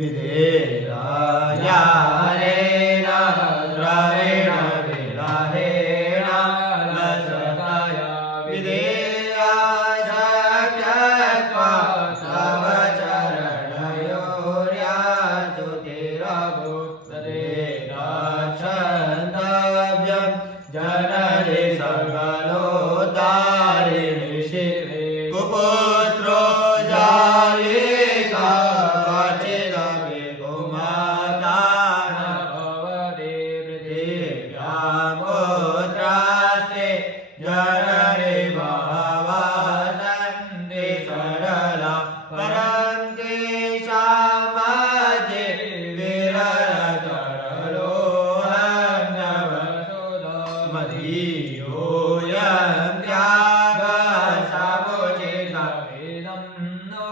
विधेयारेण द्रवेण विलाहेण लसताय विधेया शक्यत्वा तव चरणयोर्याच्युतिरभूत्तते रक्षन्तव्यं जननि सकलोद्धारिणि शिवे कुपुत्रो जायेता क्वचिदपि कुमाता न भवति पृथिव्यां पुत्रास्ते जननि बहवः सन्ति सरला परं तेषां मध्ये मदीयोऽयं त्यागसमुचितमिदं नो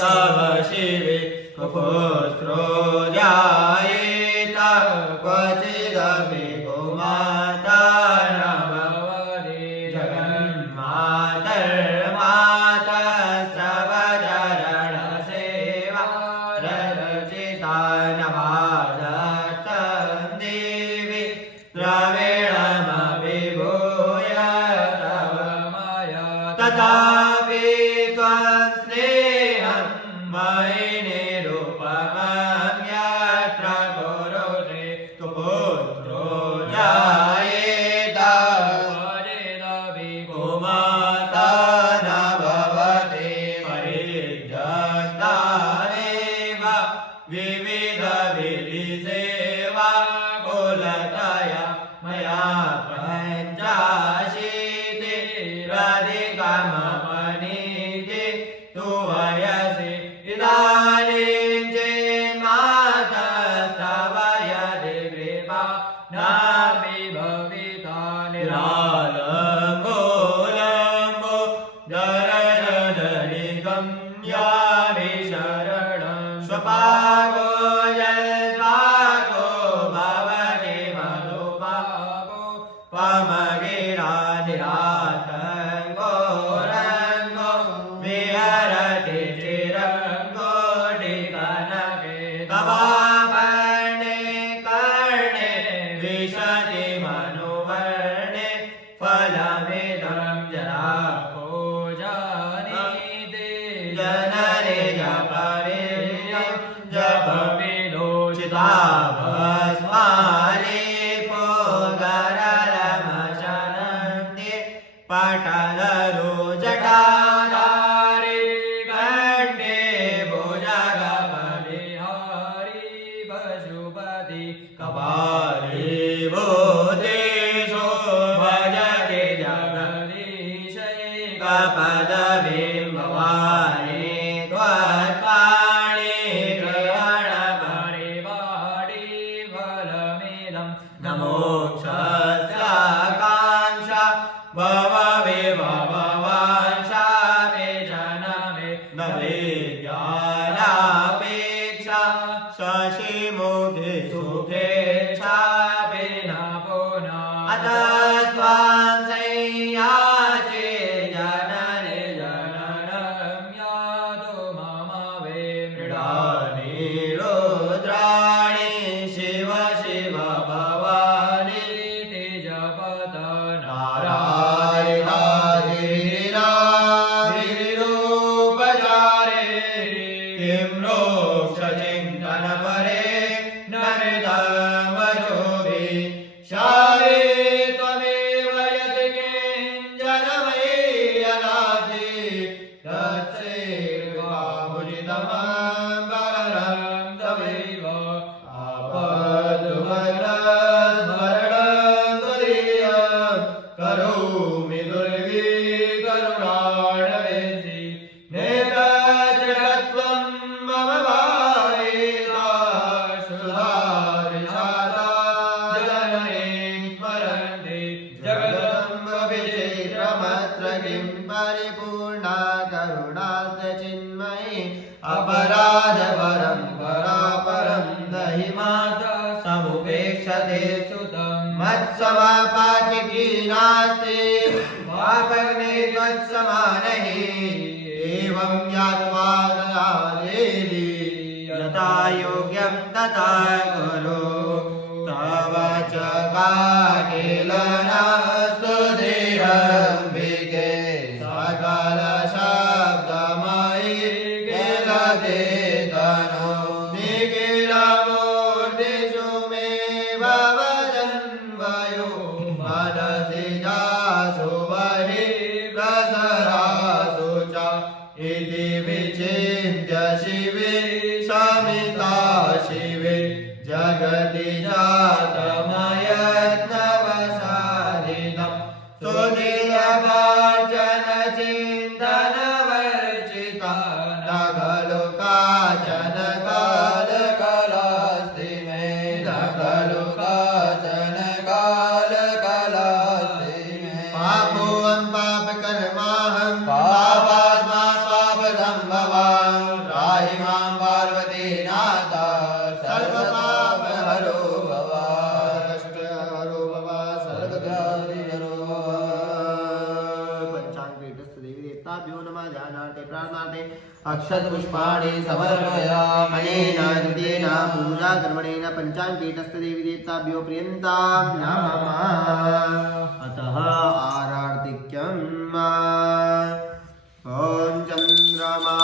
तव शिवे कुपुत्रो जायेत क्वचिदपि कुमाता न भवति जगन्मातर्मातस्तव चरणसेवा रचिता न बाधत्तं देवि द्रविणमपि भूय तव मया तथापि त्वं स्नेहं मयि निरुपमं यत्र कुरुते कुपुत्रो जायेत क्वचिदपि कुमाता न भवति परित्यक्तानेव विविधविधिसेवा कुलतया मया पञ्चाशीतिरधिकमपनीति तु वयसि इदानीं चेन्मातस्तव यदि कृपा नापि भविता निरालम्बो लम्बो दरदनिकं यामि शरणं स्वपाको यद्वाको भवति मधुपाको पमगिरा निरातङ्गो रङ्गो विहरति चिरङ्गो डिकनके तवापर्णे कर्णे विशति मनुवर्णे फलमिदं जराभोजनीति जननि जपवीर्यं जपविलोचिता भस्मालेपो गरलमशनन्ति पटलरो जटाधारी कण्ठे भुजगबलिहारी पशुपति कपाली भूतेषु भजति जगदीशैकपदवीं भवानी त्वत्पाणि ग्रहणपरिवाडी फलमिदं न मोक्षस्याकाङ्क्षा भवविभवांशापि जनमे न विज्ञानापेक्षा शशिमुखे सुखेच्छापि न पुनः अतस्त्वां संयाचे जननि जननं यातु मम वे मृडानि रुद्राणि शिव शिव भवानी जपत नारायणाधिराधिरूपचारे किं रोक्षचिन्तनपरे न मृतमजोभिः शारे त्वमेव यत् किञ्चन मयि अनाथि तत्सेवाभुजितमं वरदं तवैव आपद्दुःखस्मरणं त्वदीयं करोमि दुर्गे करुणाढवेसि नेतजगत्वं मम वारेता सुधारिषाता जननीं स्मरन्ति जगदम्बविचित्रमत्र किं परिपूर्णा करुणास्य चिन्मयि अपराधपरं परापरं दहि माता समुपेक्षते सुतं मत्समपाचिकी नास्ति पापग्ने त्वत्समानहि एवं ज्ञात्वा दया देवी यथा योग्यं तथा कुरु तव च काकिलनास्तु देहम्बिके सकलशब्दमयि किलते तनु निखिलमूर्तिषु मे भवजन्मयो मनसि जासु बहि प्रसरासु च इति विचिन्त्य शिवे समिता शिवे जगति जातमयत्नवसादितं स्तुतिर्वाचन चिन्तनवर्जिता न खलु काचन कालकलास्ति मे न खलु काचन कालकलास्ति मे पापोऽहं पापकर्माहं पापात्मा पापसम्भवान् त्राहि मां पार्वतीनाथ सर्वपापहरो भव कष्टहरो भव सर्वव्याधिहरो भव पंचाङ्गपीठस्थ देवी देवताभ्यो नमः ध्यानार्थे प्रार्थनार्थे अक्षतपुष्पाणि समर्पयामि अनेन पूजा कर्मणेन पंचाङ्गपीठस्थ देवी देवताभ्यो प्रियन्तां नमः अतः आरार्तिक्यम् ॐ चन्द्रमा